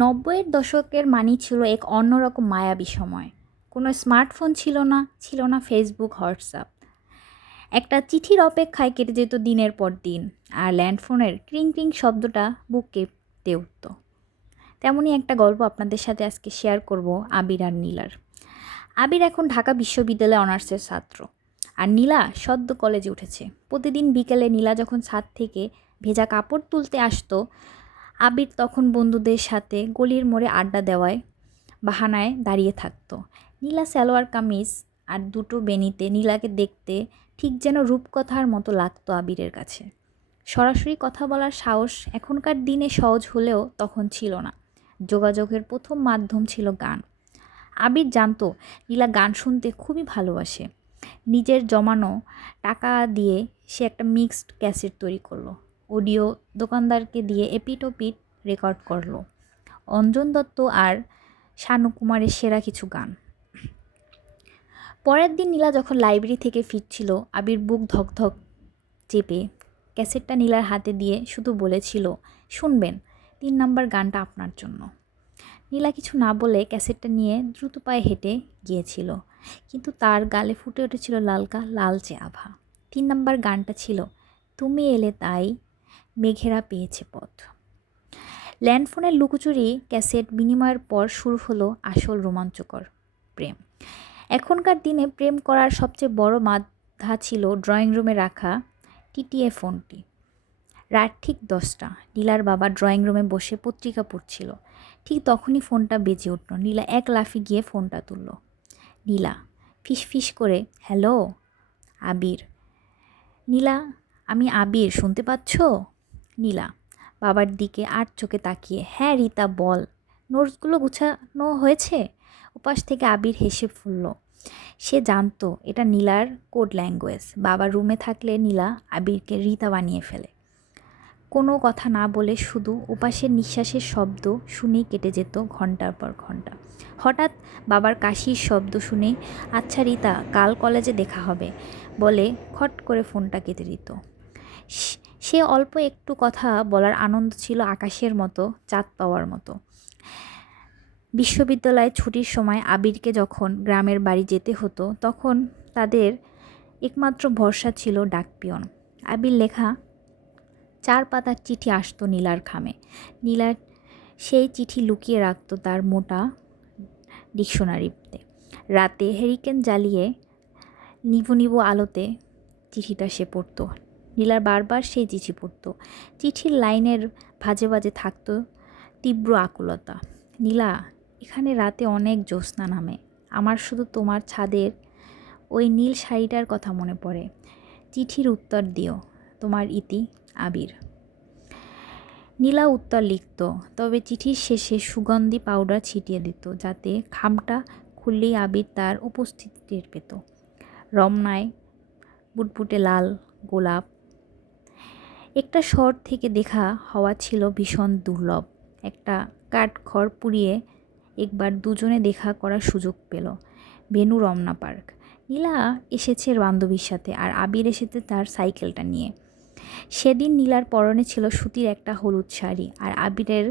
৯০-এর দশকের মানেই ছিল এক অন্যরকম মায়াবী সময়। কোনো স্মার্টফোন ছিল না, ছিল না ফেসবুক, হোয়াটসঅ্যাপ। একটা চিঠির অপেক্ষায় কেটে যেত দিনের পর দিন, আর ল্যান্ডফোনের ক্রিং ক্রিং শব্দটা বুক কেঁপে উঠত। তেমনই একটা গল্প আপনাদের সাথে আজকে শেয়ার করব আবির আর নীলার। আবির এখন ঢাকা বিশ্ববিদ্যালয়ে অনার্সের ছাত্র, আর নীলা সদ্য কলেজে উঠেছে। প্রতিদিন বিকেলে নীলা যখন ছাদ থেকে ভেজা কাপড় তুলতে আসতো, আবির তখন বন্ধুদের সাথে গলির মোড়ে আড্ডা দেওয়ায় বাহানায় দাঁড়িয়ে থাকতো। নীলা সালোয়ার কামিজ আর দুটো বেনিতে নীলাকে দেখতে ঠিক যেন রূপকথার মতো লাগতো আবিরের কাছে। সরাসরি কথা বলার সাহস এখনকার দিনে সহজ হলেও তখন ছিল না। যোগাযোগের প্রথম মাধ্যম ছিল গান। আবির জানতো নীলা গান শুনতে খুবই ভালোবাসে। নিজের জমানো টাকা দিয়ে সে একটা মিক্সড ক্যাসেট তৈরি করলো। অডিও দোকানদারকে দিয়ে এপিট ওপিট রেকর্ড করলো অঞ্জন দত্ত আর শানু কুমারের সেরা কিছু গান। পরের দিন নীলা যখন লাইব্রেরি থেকে ফিরছিল, আবির বুক ধকধক চেপে ক্যাসেটটা নীলার হাতে দিয়ে শুধু বলেছিল, শুনবেন, 3 নম্বর গানটা আপনার জন্য। নীলা কিছু না বলে ক্যাসেটটা নিয়ে দ্রুত পায়ে হেঁটে গিয়েছিল, কিন্তু তার গালে ফুটে উঠেছিল লালচে আভা। 3 নম্বর গানটা ছিল, তুমি এলে তাই মেঘেরা পেয়েছে পথ। ল্যান্ডফোনের লুকোচুরি ক্যাসেট বিনিময়ের পর শুরু হলো আসল রোমাঞ্চকর প্রেম। এখনকার দিনে প্রেম করার সবচেয়ে বড় বাধা ছিল ড্রয়িং রুমে রাখা টিটিএ ফোনটি। রাত ঠিক 10টা, নীলার বাবা ড্রয়িং রুমে বসে পত্রিকা পড়ছিল। ঠিক তখনই ফোনটা বেজে উঠল। নীলা এক লাফে গিয়ে ফোনটা তুলল। নীলা ফিস ফিস করে, হ্যালো আবির। নীলা, আমি আবির, শুনতে পাচ্ছ? নীলা বাবার দিকে আর চোখে তাকিয়ে, হ্যাঁ রিতা বল, নোটসগুলো গুছানো হয়েছে? উপাস থেকে আবির হেসে ফুলল। সে জানতো এটা নীলার কোড ল্যাঙ্গুয়েজ। বাবা রুমে থাকলে নীলা আবিরকে রিতা বানিয়ে ফেলে। কোনো কথা না বলে শুধু উপাসের নিঃশ্বাসের শব্দ শুনেই কেটে যেত ঘন্টার পর ঘন্টা। হঠাৎ বাবার কাশির শব্দ শুনে, আচ্ছা রিতা, কাল কলেজে দেখা হবে বলে খট করে ফোনটা কেটে দিত। সে অল্প একটু কথা বলার আনন্দ ছিল আকাশের মতো, চাঁদ পাওয়ার মতো। বিশ্ববিদ্যালয়ে ছুটির সময় আবিরকে যখন গ্রামের বাড়ি যেতে হতো, তখন তাদের একমাত্র ভরসা ছিল ডাকপিয়ন। আবির লেখা 4 পাতার চিঠি আসতো নীলার খামে। নীলা সেই চিঠি লুকিয়ে রাখত তার মোটা ডিকশনারিতে। রাতে হেরিকেন জ্বালিয়ে নিভু নিভু আলোতে চিঠিটা সে পড়ত। নীলার বারবার সেই চিঠি পড়ত। চিঠির লাইনের ভাজে ভাজে থাকত তীব্র আকুলতা। নীলা, এখানে রাতে অনেক জ্যোৎস্না নামে। আমার শুধু তোমার ছাদের ওই নীল শাড়িটার কথা মনে পড়ে। চিঠির উত্তর দিও, তোমার ইতি আবির। নীলা উত্তর লিখত, তবে চিঠির শেষে সুগন্ধি পাউডার ছিটিয়ে দিত, যাতে খামটা খুললেই আবির তার উপস্থিতি টের পেত। রমনায় বুটবুটে লাল গোলাপ। একটা শহর থেকে দেখা হওয়া ছিল ভীষণ দুর্লভ। একটা কাঠখড় পুড়িয়ে একবার দুজনে দেখা করার সুযোগ পেল। Venue Ramna park. নীলা এসেছে বান্ধবীর সাথে, আর আবির এসেছে তার সাইকেলটা নিয়ে। সেদিন নীলার পরনে ছিল সুতির একটা হলুদ শাড়ি, আর আবিরের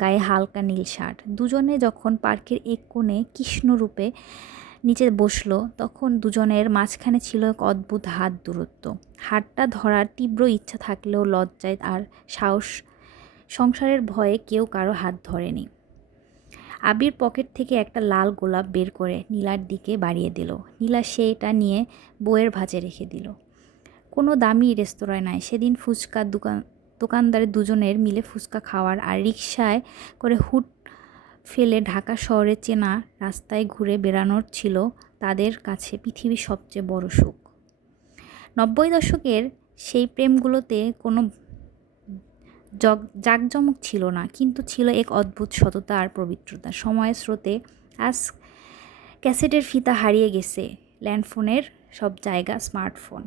গায়ে হালকা নীল শার্ট। দুজনে যখন পার্কের এক কোণে কৃষ্ণরূপে নিচে বসলো, তখন দুজনের মাঝখানে ছিল এক অদ্ভুত হাত দূরত্ব। হাতটা ধরার তীব্র ইচ্ছা থাকলেও লজ্জায় আর সাহস, সংসারের ভয়ে কেউ কারো হাত ধরেনি। আবির পকেট থেকে একটা লাল গোলাপ বের করে নীলার দিকে বাড়িয়ে দিল। নীলা সেটা নিয়ে বইয়ের ভাঁজে রেখে দিল। কোনো দামি রেস্তোরাঁয় নয়, সেদিন ফুচকার দোকানদারের দুজনের মিলে ফুচকা খাওয়ার আর রিকশায় করে হুট ফেলে ঢাকা শহরে চেনা রাস্তায় ঘুরে বেড়ানোর ছিল তাদের কাছে পৃথিবীর সবচেয়ে বড় সুখ। 90 দশকের সেই প্রেমগুলোতে কোনো জাঁকজমক ছিল না, কিন্তু ছিল এক অদ্ভুত সততা আর পবিত্রতা। সময়ের স্রোতে আজ ক্যাসেটের ফিতা হারিয়ে গেছে, ল্যান্ডফোনের সব জায়গা স্মার্টফোন।